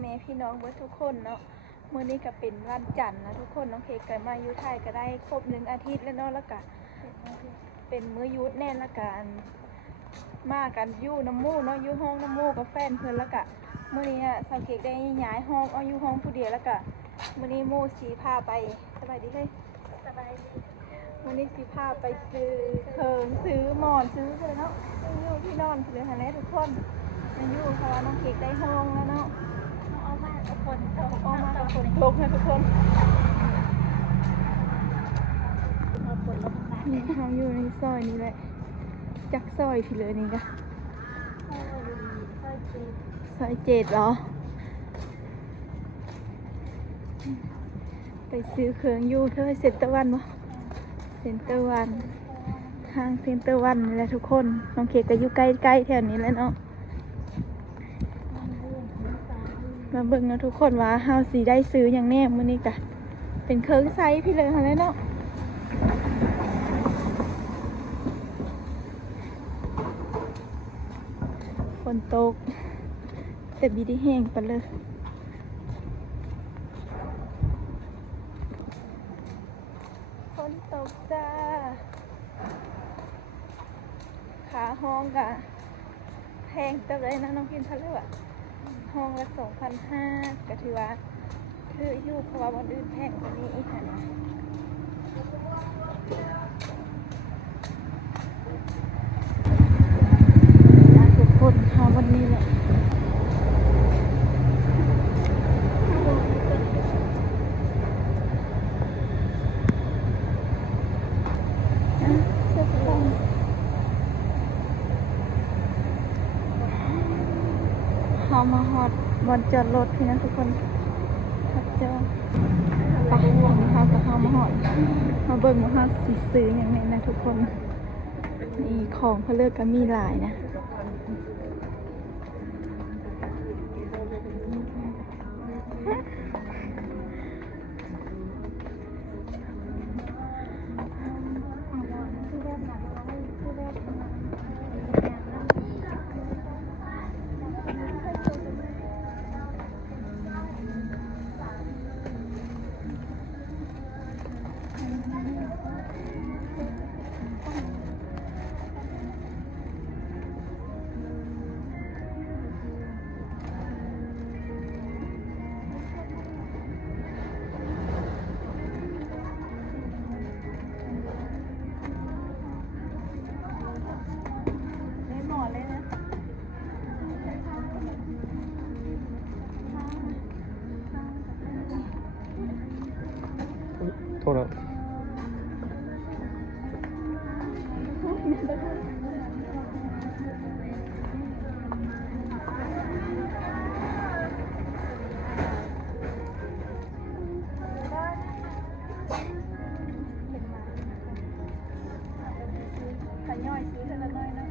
แม่พี่น้องเบิดทุกคนเนาะมื้อนี้ก็เป็นวันจันทร์นะทุกคนน้องเค้กก็มาอยู่ไทยก็ได้ครบ1 อาทิตย์แล้วเนาะแล้วก็เป็นมื้อหยุดแน่ละกันมากันอยู่น้ำมูเนาะอยู่ห้องน้ำมูกับแฟนเพิ่นแล้วก็มื้อนี้อ่ะสาวเค้กได้ย้ายห้องเอาอยู่ห้องผู้เดียวแล้วก็มื้อนี้หมู่สีพาไปสบายดีเฮ้ยสบายดีมื้อนี้สีพาไปซื้อเคิงซื้อหมอนซื้อเลยเนาะอยู่ที่นอนเลยค่ะแม่ทุกคนมาอยู่เพราะว่าน้องเค้กได้ห้องแล้วเนาะเอามากับฝนตกเอามากับฝนตกนะทุกคนนี่เขาอยู่ในซอยนี้แหละจักซอยที่เลยนี่ก็ซอยเจ็ดเหรอไปซื้อเครื่องอยู่เธอเซ็นเตอร์วันวะเซ็นเตอร์วันทางเซ็นเตอร์วันนี่แหละทุกคนน้องเค้กก็อยู่ใกล้ๆแถวนี้แหละเนาะมาเบิ่งนะทุกคนว่าเฮาสีได้ซื้ออย่างแน่มื้อนี้กะเป็นเครื่องไซส์พี่เลยค่ะแล้วเนาะฝนตกแต่บีได้แห้งไปเลยฝนตกจ้าขาห้องกะแพงเท่าไรนะน้องพิมพ์เท่าไหร่วะห้องละ 2,500 ก็ถือว่าถืออยู่เพราะว่าวันอื่นแพงกว่านี้อีกนะทุกคนค่ะวันนี้แหละเขามาฮอดบนจอดรถพี่นะทุกคนขับเจ้าไปห่วงนะคะกับเขามาฮอดมาเบิ่งมาฮอดสีซื้ออย่างนี้นะทุกคนนี่ของเขาเลือกก็มีหลายนะโทษนะขย่อยซื้อเท่าน้อยนะ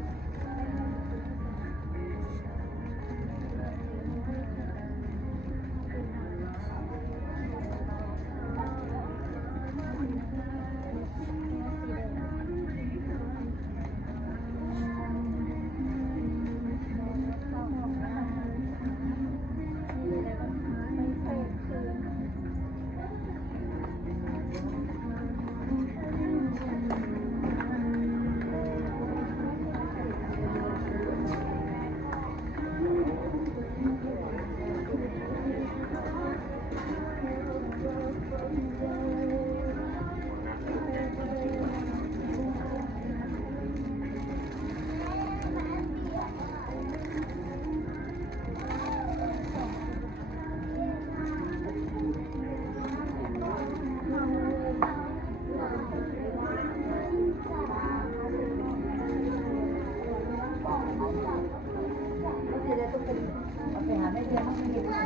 ไปหาแม่เลี้ยงมันไม่ได้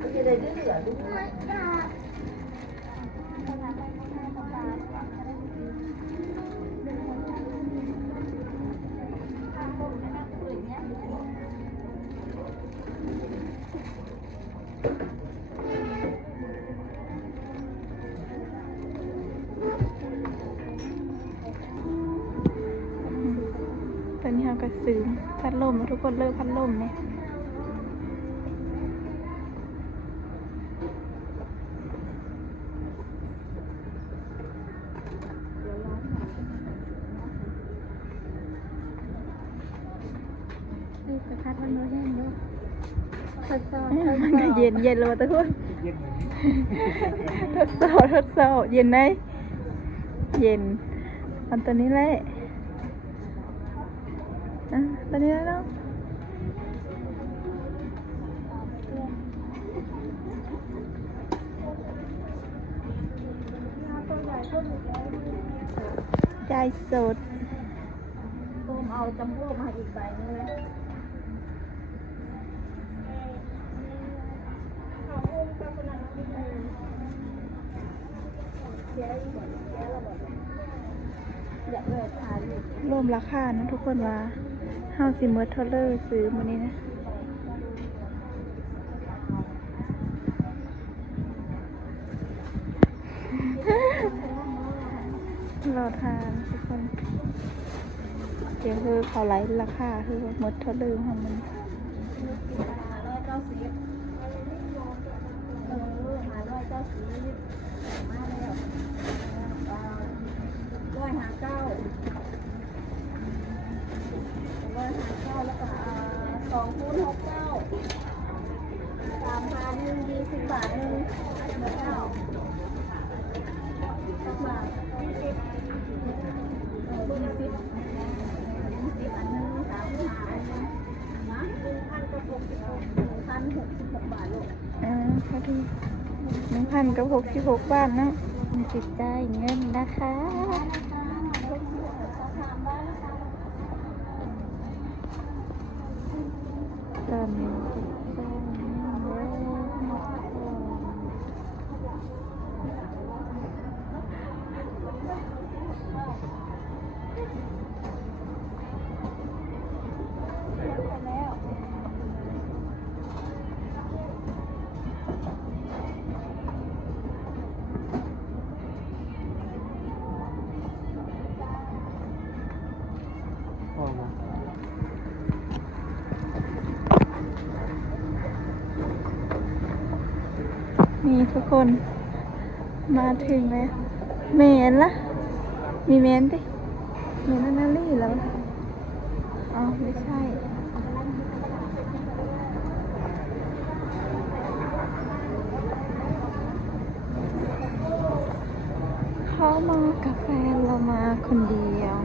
ก็จะได้เหลือลูกตอนนี้เราก็ซื้อพัดลมทุกคนเลิกพัดลมเนี่ย มันก็เย็นเลยทุกคน เย็น ทดสอบเย็นไหมเย็นอันตัวนี้แหละตัวนี้แล้วเนาะใจสด ต้มเอาจำพวกมาอีกใบนึงเลย อยากเลยทานอยู่ รวมราคานะทุกคนว่าเฮาสิเมิร์ทเทเลอร์ซื้อมานี้นะรอทานทุกคนเดี๋ยวคือเขาไลฟ์ราคาคือเมิร์ทเทเลอร์ของมัน 190มาแล้ว159แล้วก็2คูณ69 3,000 20 บาทนึง9บาทรุ่น10อันนึง35อันนึงนะ1,066 บาทลูก พอดี1,066 บาทเนาะจิตใจเงินนะคะตอนนี้พอมา นี่ทุกคนมาถึงแล้วเมนละมีเมนดิเมนนั่นลี่แล้วอ๋อไม่ใช่เขามากับแฟนเรามาคนเดียว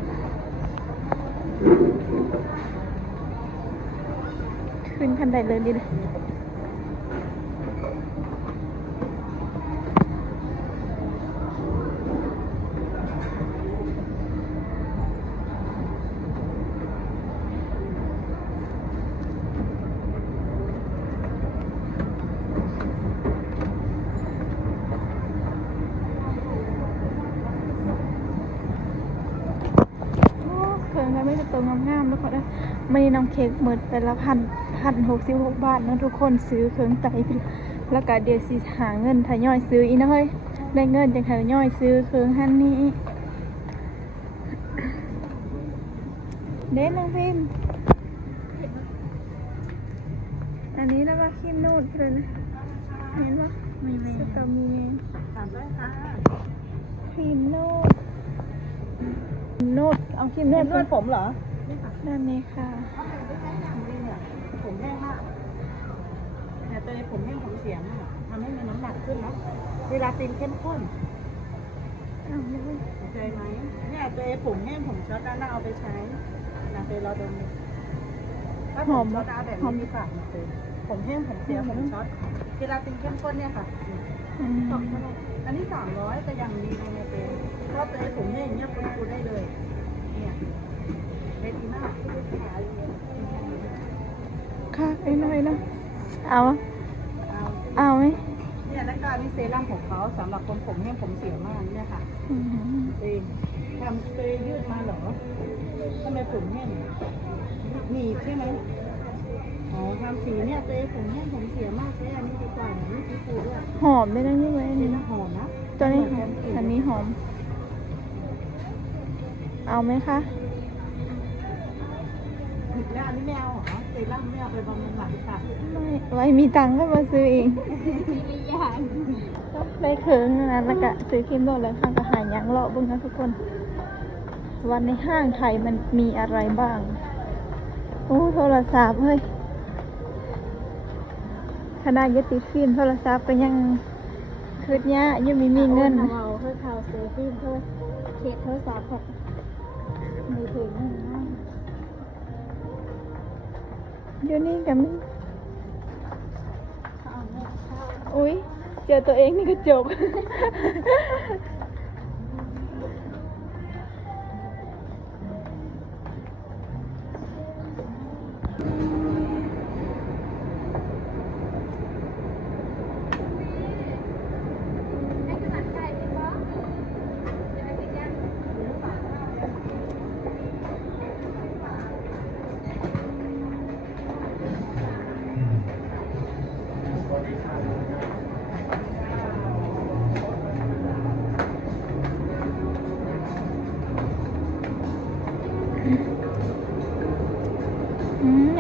ขึ้นคันใดเลยดิเลยเครื่องกันไม่จะตรงงามๆแล้วก็ได้ไม่ได้นำเค้กหมดแต่ละ1,066 บาทนะทุกคนซื้อเครื่องใจไปแล้วก็เดี๋ยวสิหาเงินทยอยซื้ออีกนะเฮ้ยได้เงินจังทยอยซื้อเครื่องหันนี้เด่นน้องพิมพ์อันนี้นะว่าครีมนูดเลยนะเห็นปะมีเมนก็มีเมน ถามด้วยค่ะ ครีมนูดเอาครีมนูด นวดผมเหรอ นั่นนี่ค่ะ ผมแห้งมากเนี่ยตัวนี้ผมแห้งผมเสียมากทำให้มีน้ำหนักขึ้นเนาะเวลาตีนเข้มข้น เอาเลย เข้าใจไหมเนี่ยตัวผมแห้งผมช็อตด้านหน้าเอาไปใช้นะเตยรอดมถ้าผมช็อตเอาแบบนี้มีปากเตยผมแห้งผมเสียผมช็อตเวลาตีนเข้มข้นเนี่ยค่ะ อืม ตกเท่าไหร่อันนี้300แต่ยังดีเลยเนี่ยเตยเพราะเตยผมแห้งเนี่ยคุณได้เลยเนี่ยได้ดีมาก ค่ะไอ้น้อยนะเอา เอา เอาไหม เนี่ยแล้วก็อันนี้เซรั่มของเขาสำหรับคนผมแห้งผมเสียมากเนี่ยค่ะ อืม เองทำเปยืดมาเหรอทำไมผมแห้งหนีบใช่ไหมอ๋อทำสีเนี่ยเตผมแห้งผมเสียมากเลยอันนี้ดีกว่านี่ซีฟูด้วย หอมได้นั่งยังไงอัน นี่ นี้ นะหอมนะ ตัวนี้หอมอันนี้หอม เอาไหมคะ แล้วอันนี้ไม่เอาเหรอเซรั่มไม่เอาไปบำรุงหลังค่ะ ไม่ไว้มีตังค์ก็มาซื้อเองได้เคิงนะแล้วก็ซื้อครีมโดนแล้วข้างก็หายังเลาะเบึ้งนะทุกคน วันในห้างไทยมันมีอะไรบ้าง โอ้โทรศัพท์เฮ้ย ขนาดยึดติดฟิล์มโทรศัพท์ก็ยังคืดเนี้ยยังไม่มีเงิน เอาเพื่อเขาเซฟฟี่เพื่อเช็คโทรศัพท์ค่ะมือถือนี่นะ อยู่นี่กับมี เขาเอาเงินเข้า อุ้ยเจอตัวเองนี่กระจก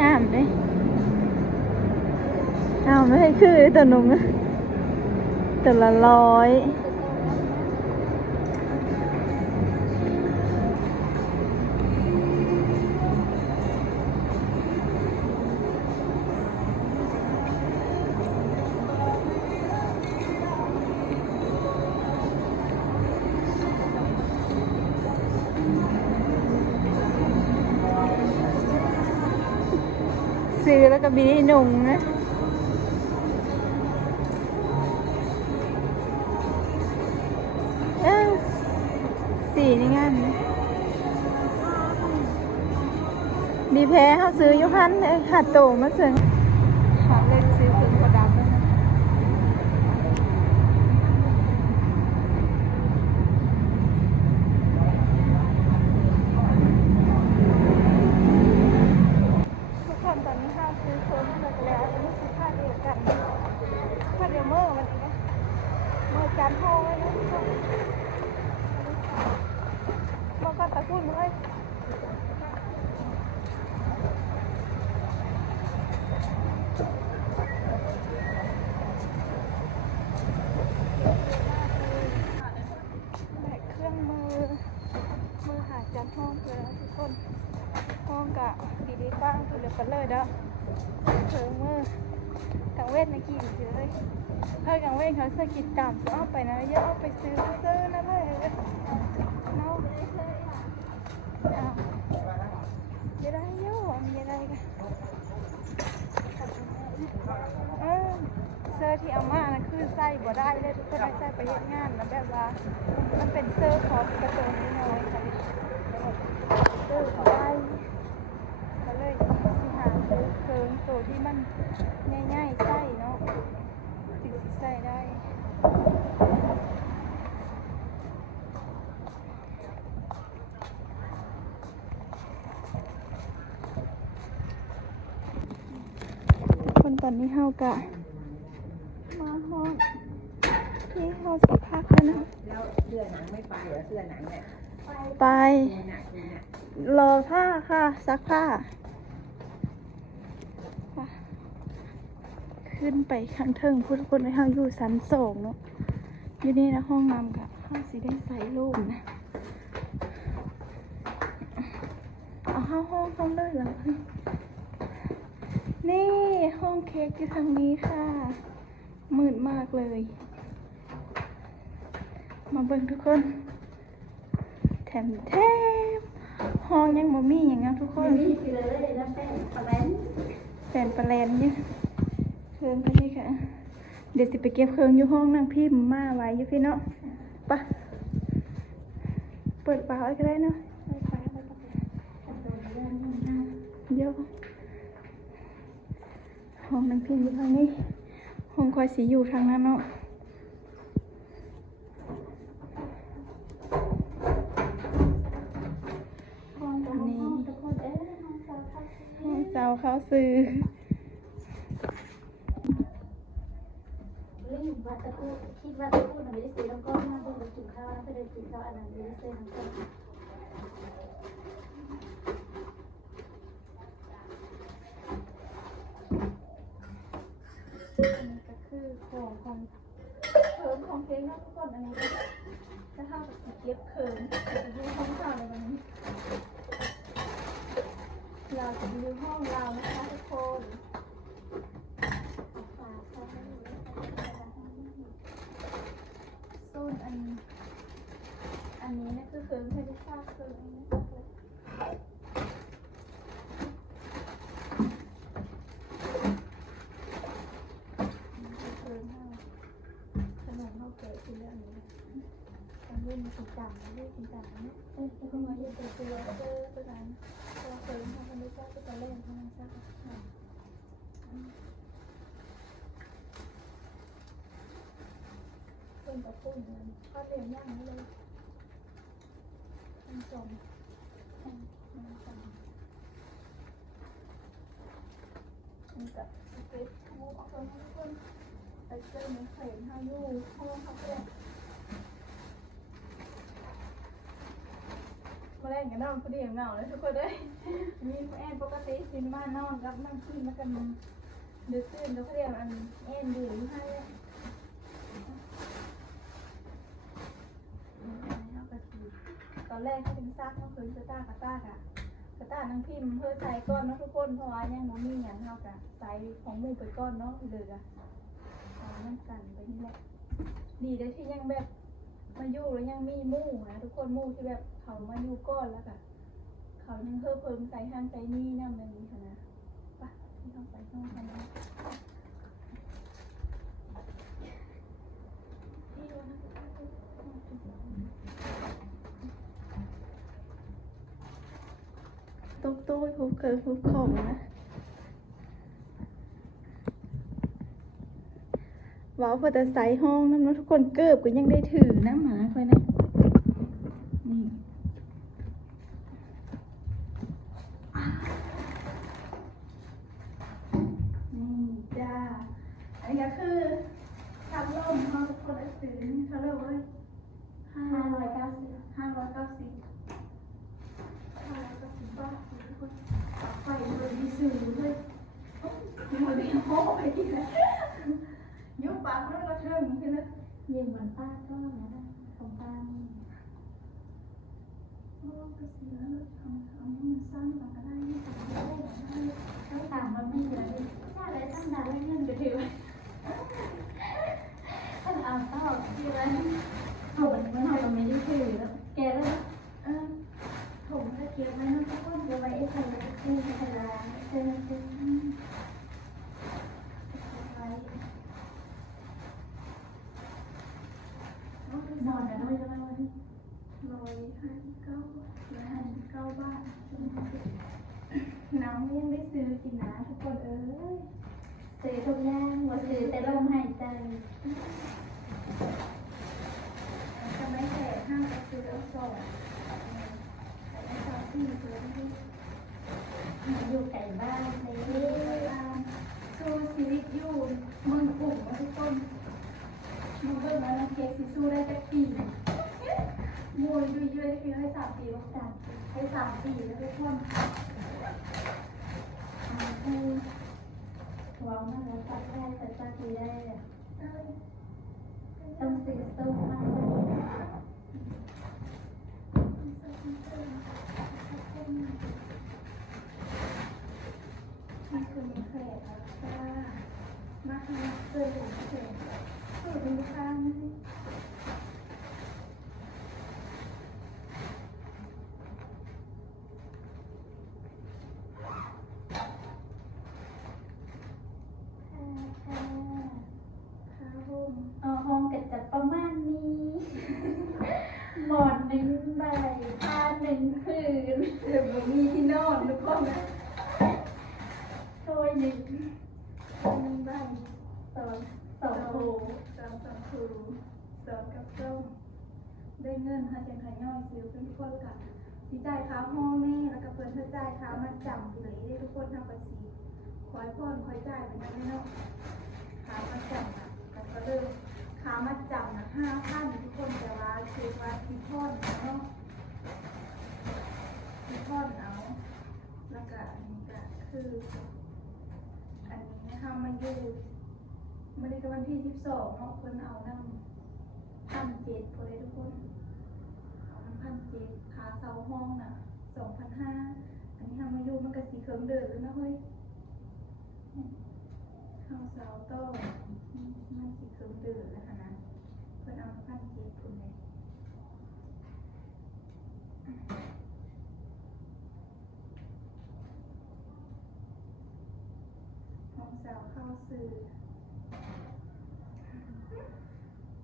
งามเลยเอาไม่ให้คือตัวหนุ่มอะตัวละ100ซื้อแล้วก็บีให้หนุ่มนะสีนี่งามนะดีแพ้เขาซื้ออยุคันเลยหัดโตมาซื้อหาเลยซื้อถึงกระดับเลยนะทุกคนตอนนี้ห้าซื้อเพิ่มหมดแล้วอันนี้คือค่าเดียวกันค่าเดียวเมื่อวันนี้นะเมื่อจานห้องเลยนะทุกคนเมื่อก็ตะกุ่นเลยแบกเครื่องมือหาจานห้องเลยนะทุกคนห้องกะดีๆบ้างคือเหลือกันเลยเด้อเครื่องมือกางเวทนะกี่เลยเฮ้ยกางเวทเขาเสื้อกิจกรรมเอาไปนะเยอะเอาไปซื้อนะเลยเนาะอ้าวจะได้เยอะมีอะไรกันเสื้อที่เอามานะคือใส่บ่ได้เลยทุกคนได้ใส่ไปเฮ็ดงานนะแบบว่ามันเป็นเสื้อของกระโจนน้อยๆค่ะเสื้อบ่ได้ก็เลยสิหาซื้อเคิงตัวที่มันง่ายๆใส่เนาะถึงสิใส่ได้คนตอนนี้เฮากะมาห้องที่เฮาสิพักแล้วนะ แล้วเสื้อหนังไม่ไปเหรอเสื้อหนังเนี่ย ไป ดูหนังดูหนัง รอผ้าค่ะซักผ้าไปขึ้นไปข้างเทิงพูดคนให้เฮาอยู่ชั้น2เนาะอยู่นี่นะห้องน้ำกับเฮาสิได้ใส่รูปนะเอาเข้าห้องเลยเหรอนี่ห้องเค้กอยู่ทางนี้ค่ะมืดมากเลย มาเบิ่งทุกคนแถมห้องยังบ่มีอย่างงั้นทุกคนแฟนปลาแลนเนี่ยเครื่องก็นี่ค่ะเดี๋ยวสิไปเก็บเครื่องอยู่ห้องนั่งพิมพ์มาไว้อยู่พี่เนาะปะเปิดฝาไว้ก็ได้เนาะเดี๋ยวห้องนั่งพิมพ์อยู่ทางนี้ห้องคอยสีอยู่ทางนั้นเนาะเจ้าเขาซื้อ เรื่องวัดตะกูคิดว่าตะกูน่ะไม่ได้ซื้อแล้วก็มาเบิ่งไปกินข้าวแล้วไปเดินกินข้าวอันนั้นไม่ได้ซื้อทั้งต้นอันนี้ก็คือของเคิร์มของเพลงนะทุกคนอันนี้จะเท่ากับสีเก็บเคิร์มจะดูห้องเราในวันนี้เราจะดูห้องเรานะคะทุกคนฝากค่ะ รุ่นอันนี้นะคือเคิร์งให้ได้ทราบเคิร์งนะเคิร์งให้ขนมข้าวเกลือคือเรื่องนี้อันนี้มันสีจำนะเรื่องสีจำนะแล้วก็มาเยอะตัวตัวตัวนั้นตัวเคิร์งให้มันได้ทราบตัวเล่นให้มันทราบเป็นตะปุ่นมันทอดเรียงย่างนี้เลยมันจมมันจมมันกับสเก็ตมูออกมาทุกคนไปเจอในเข่งห้ายูห้องเขาเรียกมาเล่นกันนอนพอดีเหงาเลยทุกคนเลยมีแอนปกติซินมานอนกับนั่งขึ้นมากันดึกตื่นแล้วเขาเรียกอันแอนดูให้ตอนแรกเขาเป็นซากเขาเคยกระต้ากระต้านางพิมพ์เพื่อใส่ก้อนเนาะทุกคนเพราะว่ายังมีอย่างเท่ากับใส่ของมูไปก้อนเนาะเลยอะใส่น้ำกันไปนี่แหละดีได้ที่ยังแบบมาอยู่แล้วยังมีมู่นะทุกคนมู่ที่แบบเขามาอยู่ก้อนแล้วก็เขายังเพิ่มใส่ห้างใส่นี่นั่นแบบนี้ค่ะนะปะที่เขาใส่ห้องกันนะที่ดูนะตุ๊กตู้ทุบเกิดทุบของนะว้าวพอจะใส่ห้องน้ำนะทุกคนเกิบก็ยังได้ถือนะหมาคอยนะนี่จ้าอันนี้ก็คือทำร่มเขาทุกคนซื้อเขาเรียกว่า590 บาททุกคนไปเลยมีสื่อเลยมือเดียวโอ้ไปดีเลยยุบปากแล้วก็เทิงขึ้นนะยืมวันป้าก็นะของป้าโอ้ไปเสียแล้วทำให้มันสั้นกว่าก็ได้ไม่ต่างได้ต้องตามมันไม่เยอะเลยถ้าอะไรตั้งด่าเล่นเงินจะถือถ้าเอาต่อที่ไรโหดมันเราไม่ได้ถือแล้วแกแล้วผมก็เกี่ยวไว้นะทุกคนเกี่ยวไว้ไอ้คนละที่คนละเส้นนอนกันด้วยจะไม่วัน159 บาทน้ำยังได้ซื้อกินนะทุกคนซื้อทุกอย่างว่าซื้อแต่ลมหายใจจะไม่แก่ห้ามไปซื้อเอาส่งอยู่ไก่บ้านเลยสู้ชีวิตอยู่เมืองกลุ่มทุกคนมึงเบิ่งแล้วเค้กสิสู้ได้จักปีมวยดูเยอะที่ให้3 ปีลง3 ปีให้3 ปีแล้วทุกคนว้าวน่ารักตัดได้แต่ตัดดีได้ต้องซื้อต้มมากมีคนมีแขกแล้วจ้ามาทำเสื้อถุงแขกเป็นลูกค้าไหมห้องก็จะประมาณนี้หมอน1 ใบผ้า1 ผืนเดี๋ยวมีที่นอนทุกคนนะโถย1 ใบ2 หู2 หู2 กับส้มได้เงินค่ะเจนขายย่อยซื้อเป็นทุกคนค่ะที่จ่ายค่าห้องนี่แล้วก็เปิดเธอจ่ายค่ามัดจำเลยได้ทุกคนทำภาษีคอยพ่อนคอยจ่ายเป็นยังไงเนาะค่ามัดจำนะก็เริ่มค่ามัดจำนะ5,000ทุกคนแต่ว่าคือว่าที่พ่อนเนาะที่พ่อนเอาแล้วก็อันนี้ก็คืออันนี้นะคะมาอยู่วันนี้ก็วันที่12เนาะเพิ่นเอานำ1,700พอเลยทุกคนเอานำ1,700ค่าเช่าห้องน่ะ2,500อันนี้ทำมาอยู่มันก็สิเครื่องเดินแล้วนะเฮ้ยเฮาเช่าต่อมันสิเครื่องเดินแล้วค่ะนะเพิ่นเอา1,700 ซื้อ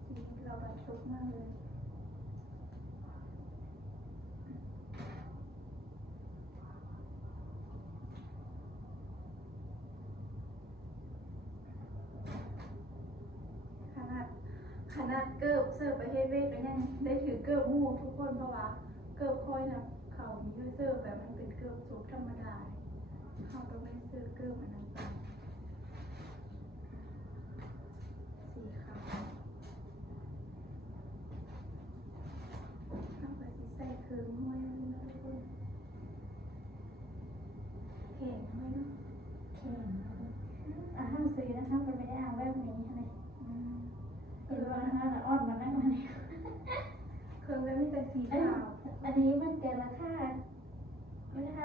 สีเราแบบสดมากเลยขนาดเกิบเสิร์ฟประเทศเวทก็ยังได้ถือเกิบหมู่ทุกคนเพราะว่าเกิบค่อยนะเขามีเสิร์ฟแบบมันเป็นเกิบซุปธรรมดาเขาต้องไม่เสิร์ฟเกิบอันนั้นไปสีขาวทำไปสีใส่เครื่องห้วยนี่นะทุกคนแข็งไหมเนาะ ห้ามซื้อนะคะมันไม่ได้เอาแบบนี้ใช่ไหมเป็นว่าห้าอ่อนมานั่งมาเนี่ย เครื่องแล้วมีแต่สีขาว อันนี้มันเกินราคา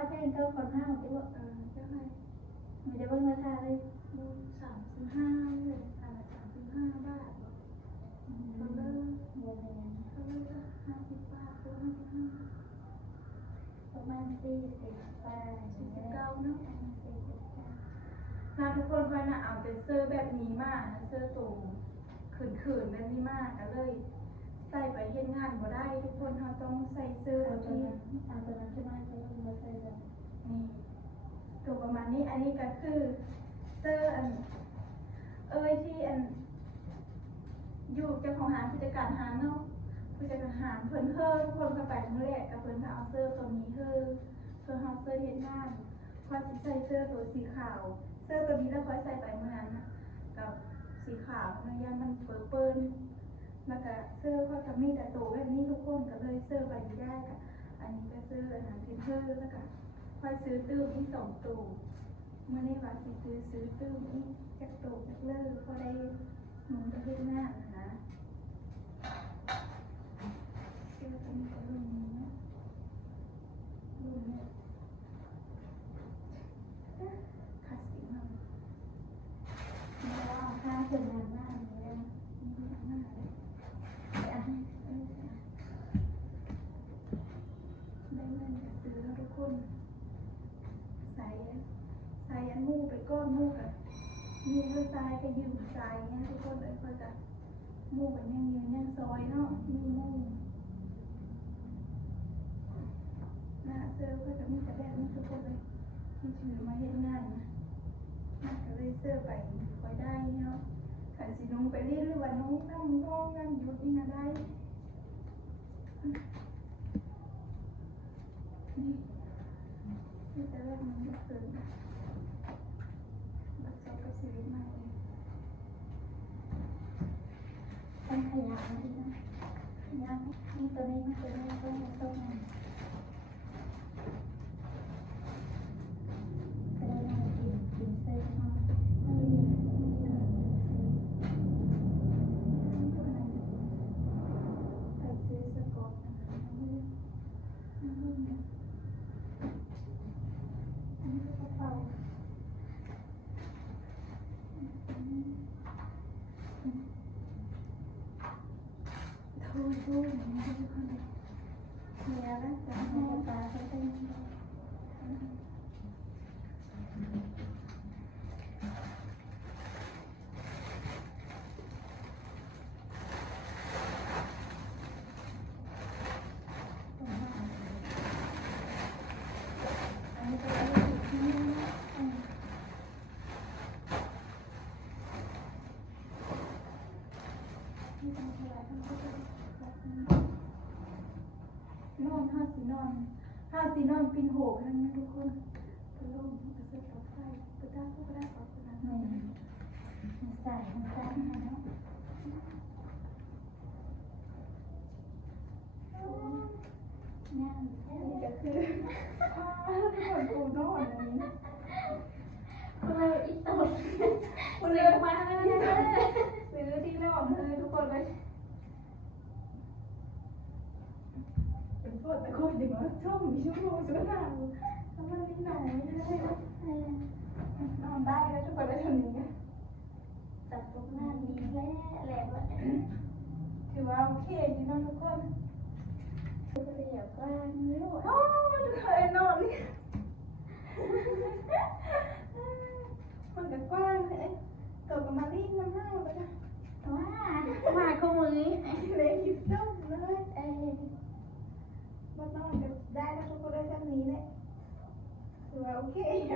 แพงก็คนห้าที่ว่า เจ้าไหน มันจะเบิ่งราคาเลย ดู35เลยอันละ35 บาทเขาเลิก เงินอะไรอย่างเงี้ย เขาเลิก50 บาทคือ55 ประมาณ40 บาท 49เนาะ 49 นะทุกคนค่อยนะเอาเป็นเสื้อแบบนี้มากนะเสื้อตัวขืนๆแบบนี้มากก็เลยใส่ไปเฮ็ดงานบ่ได้ทุกคนเขาต้องใส่เสื้อ เอา ตัว ตัว ที่ นั้นขึ้นมาจะลงมาใส่แบบ นี่ตัวประมาณนี้อันนี้ก็คือเสื้ออันที่อันอยู่เจ้าของร้านผู้จัดการร้านเนาะผู้จัดการร้านเพิ่นทุกคนเข้าไปทั้งแรกกับเพิ่นก็เอาเสื้อตัวนี้เพิ่นเฮาเสื้อเฮ็ดงานค่อยสิใส่เสื้อตัวสีขาวเสื้อตัวนี้แล้วค่อยใส่ไปเมื่อนั้นนะกับสีขาวมันยังมันเปิ้นแล้วก็เสื้อค่อยก็มีแต่ตัวแบบนี้ทุกคนก็เลยเสื้อใบนี้ได้ค่ะอันนี้ก็เสื้ออันนั้นเป็นเสื้อแล้วก็ค่อยซื้อตื้มที่2ตัวเมื่อนี้ว่าสิซื้อตื้มอีกจักตัวจักเลิกพอได้หมุนประเทศหน้านะเสื้อตัวนี้ก็รุ่นนี้นะรุ่นนี้คลาสสิกมาก แล้วเอาค่าถึงงานหน้านี้เลย หน้าเลยได้เงินจากซื้อแล้วทุกคนใส่อันมูไปก้อนมูกับมีเลือดทรายไปยืมทรายเนี่ยทุกคนเลยก็จะมูกันยังยืนยังซอยเนาะมีมูหน้าเสื้อก็จะมีแต่แบบนี้ทุกคนเลยที่ถือมาเห็นงานนะก็เลยเสื้อไปคอยได้เนาะขันสีนุ่งไปเรื่อยๆวันนุ่งตั้งน้องงานหยุดนี่นะได้นี่แต่แบบนี้เกินบัดซอกกับชีวิตมาเอง ต้องขยับมาดีนะขยับนี่ตัวนี้มันตัวนี้ต้องมาต้มมันก็เลยมากินเส้นมาไม่ดี ไปซื้อสกอตนะคะอันนี้กระเป๋าโทษด้วยนะทุกคนเมียแล้วจะให้ปลาเขาเป็นอันนี้จะได้ที่นี่นะที่ทำอะไรทำก็จะนอนห้าสีนอนปินโหกนั่นนะทุกคนกระโลมกระเซ็ตกระไฟกระด้างกระด้างกระด้าง มันใส่มาแล้วงาน อันนี้ก็คือทุกคนกูนอนอันนี้ เลยอีตก เลือกมาเลยซื้อที่นอนเลยทุกคนเลยเป็นโทษแต่คนเดียวช่องมีชั่วโมงชั่วหน้าแล้วมันนิดหน่อยไม่ได้นอนได้แล้วทุกคนได้ทำอย่างนี้ ตัดตรงหน้านี้แหละว่า ถือว่าโอเคดีนะทุกคน เรียกว่านิ้ว โอ้ทุกคนนอนนี่มันก็กว้างเลย ตัวกับมารีบน้ำหน้าไปนะ ว้ามาคู่มือ เลยหยิบต้มเลยมันนอนกันได้แล้วทุกคนได้แค่นี้แหละถือว่าโอเคอยู่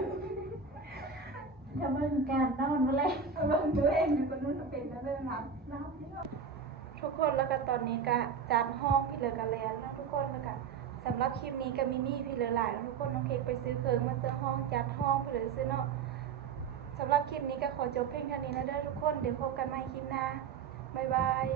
ถ้าเบิ่งการนอนมาเลย เอาลงตัวเองเป็นคนนู้นเป็นแล้วเริ่มรับทุกคนแล้วก็ตอนนี้ก็จัดห้องพี่เหลือกันแล้วนะทุกคนแล้วก็สำหรับคลิปนี้ก็มีพี่เหลือหลายแล้วทุกคนน้องเค้กไปซื้อเครื่องมาซื้อห้องจัดห้องพี่เหลือซื้อเนาะสำหรับคลิปนี้ก็ขอจบเพียงเท่านี้นะเด้อทุกคนเดี๋ยวพบกันใหม่คลิปหน้าบ๊ายบาย